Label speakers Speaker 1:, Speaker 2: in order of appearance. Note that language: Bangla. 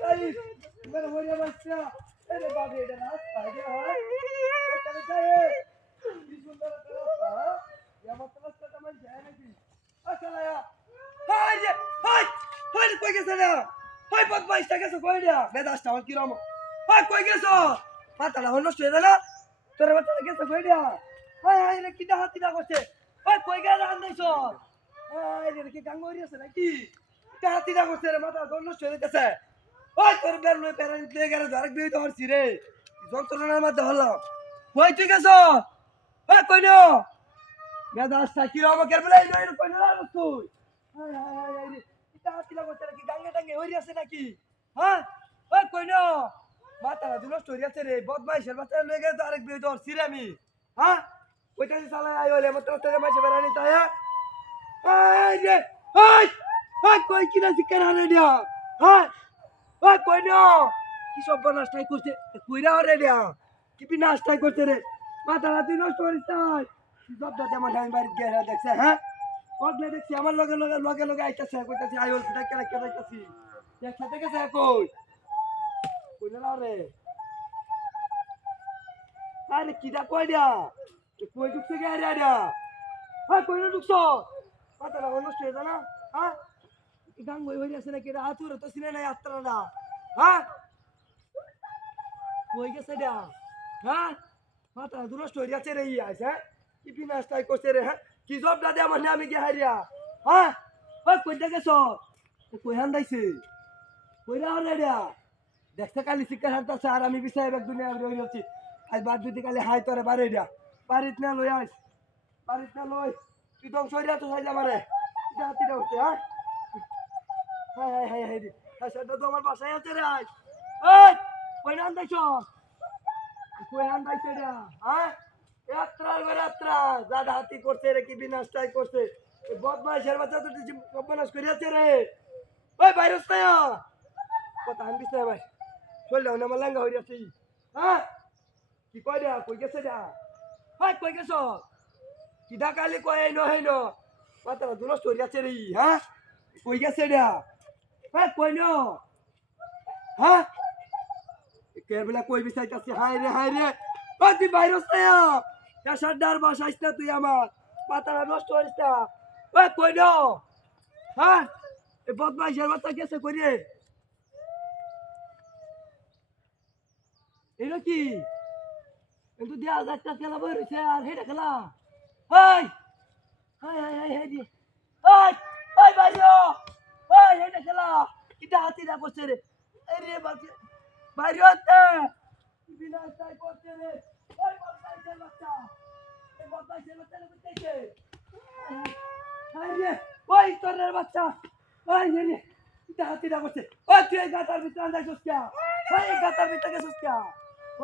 Speaker 1: সাইস মেরে হরিয়া বাচ্চা। এরে বাবা এটা হয়? যায় কি হ্যাঁ? গেছে না হাই বদমাইশটা গেছে কই রে? বেদাসটা আমার কিরম? হাই কই গেছো? মাথাটা হল নষ্ট হয়ে গেল। তোর বাচ্চাটা গেছে কই রে? হাই হাই রে কিটা হাতি না করছে? হাই কই গেল আন্দাইছ হাই রে কি গাঙ্গরি আছে নাকি? হাতি না করছে রে, মাথা নষ্ট হয়ে গেছে। ওই তোর বের লই প্যারেন্ট লই গেল আরেক বিয়ে তো হরছি রে যন্ত্রণার মধ্যে হলাম কই তুই গেছ ওই কই নো বেদাসটা কিরম কেন বলে নই কই না তুই হাই হাই হাই হাই হাতি না করছে নাকি গাঙ্গে টাঙ্গে হরি আছে নাকি হ্যাঁ ওই কই নো মাথা দুলো স্টোরি আছে রে বদমাইশের বাচ্চা লই গেল তো আরেক বিয়ে রে আমি হ্যাঁ ওইটা যে আই হলে মত তোর মাসে বেড়ানি তাই হ্যাঁ রে হাই হাই কই কিনা শিকার হারে দিয়া হ্যাঁ ওই কই ন? কি সব নাস্তাই করছে? কইরা হরে দিয়া কি বি নাস্তাই করছে রে? মাথা তুই নষ্ট করিস তাই সব দাদা আমার আমি বাড়ি গিয়ে দেখছে হ্যাঁ? পগলে দেখছি, আমার লগে লগে লগে লগে আইতাছে, কইতাছি আই কিটা কেলা কেলা আইতাছি? একসাথে গেছে কই? কই না রে। আরে কিটা কই দিয়া কই ঢুকছে গে আরে আরে হ্যাঁ কই না ঢুকছো? মাথা লাগা নষ্ট হয়ে না হ্যাঁ? গাং হয়ে আছে নাকি? এটা হাতুরে তো সিনে নাই আত্রাটা হ্যাঁ? কই গেছে দিয়া হ্যাঁ? মাথা দুনষ্ট হয়ে যাচ্ছে রে ইয়া হ্যাঁ? কি বিনাশটাই করছে রে হ্যাঁ? কি জব দাদে আমার নামে আমি গে হারিয়া? হ্যাঁ? ওই কই দেখেছ কই হান দাইছে? কই রা হরে রে দেখতে কালি শিকার হাঁটতেছে আর আমি বিষয় এক দুনিয়া রয়ে যাচ্ছি। আজ বাদ দিতে কালি হাই তোরে বাড়ি দিয়া। বাড়িত না লই আস বাড়িত না লই তুই ধ্বংস হয়ে যা তো সাইজ আমারে। জাতি না হ্যাঁ? হাই হাই হাই হাই রে। হ্যাঁ সেটা তো আমার বাসায় আছে রে আজ। এই, কই না আনতাইছ কই আনতাইছে রে হ্যাঁ? যাত্রা এবার যাত্রা দাদা হাতি করছে রে কি বিনাশটাই করছে? বাচ্চা তো সর্বনাশ করিয়াছে রে। ওই বাইরস না কথা আনবিস না ভাই। চল যাও না, আমার লেঙ্গা যাচ্ছি। হ্যাঁ? কি কয় দিয়া কই গেছে দিয়া হাই কই গেছ? কি ডাকালি কয়, এই নহে ন মাতারা দুনষ্ট যাচ্ছে রে হ্যাঁ? কই গেছে দিয়া হ্যাঁ হ্যাঁ কেবলা কই বিচাইতাছি হাই রে হাই রে তুই বাইরস না দেশার ডার বাসাইস না তুই আমার মাথাটা নষ্ট করিস না ওই কই ন হ্যাঁ এই বদমাইশের বাচ্চা গেছে কই রে এটা কি কিন্তু দিয়া একটা খেলা বই রয়েছে আর হেটা খেলা হাই হাই হাই হাই হাই দিয়ে হাই হাই বাইরে হাই হেটা খেলা কিটা হাতি না করছে রে। আরে বাকি বাইরে হতে বিনা তাই করছে রে। ওই বদমাইশের বাচ্চা। এই বদমাইশের ছেলে ছেলে বুঝতেছে। আরে রে ওই তোরের বাচ্চা। ওই রে রে কিটা হাতি না করছে। ওই তুই গাতার ভিতরে আন্দাজ কে? ওই গাতার ভিতরে গেছিস কে?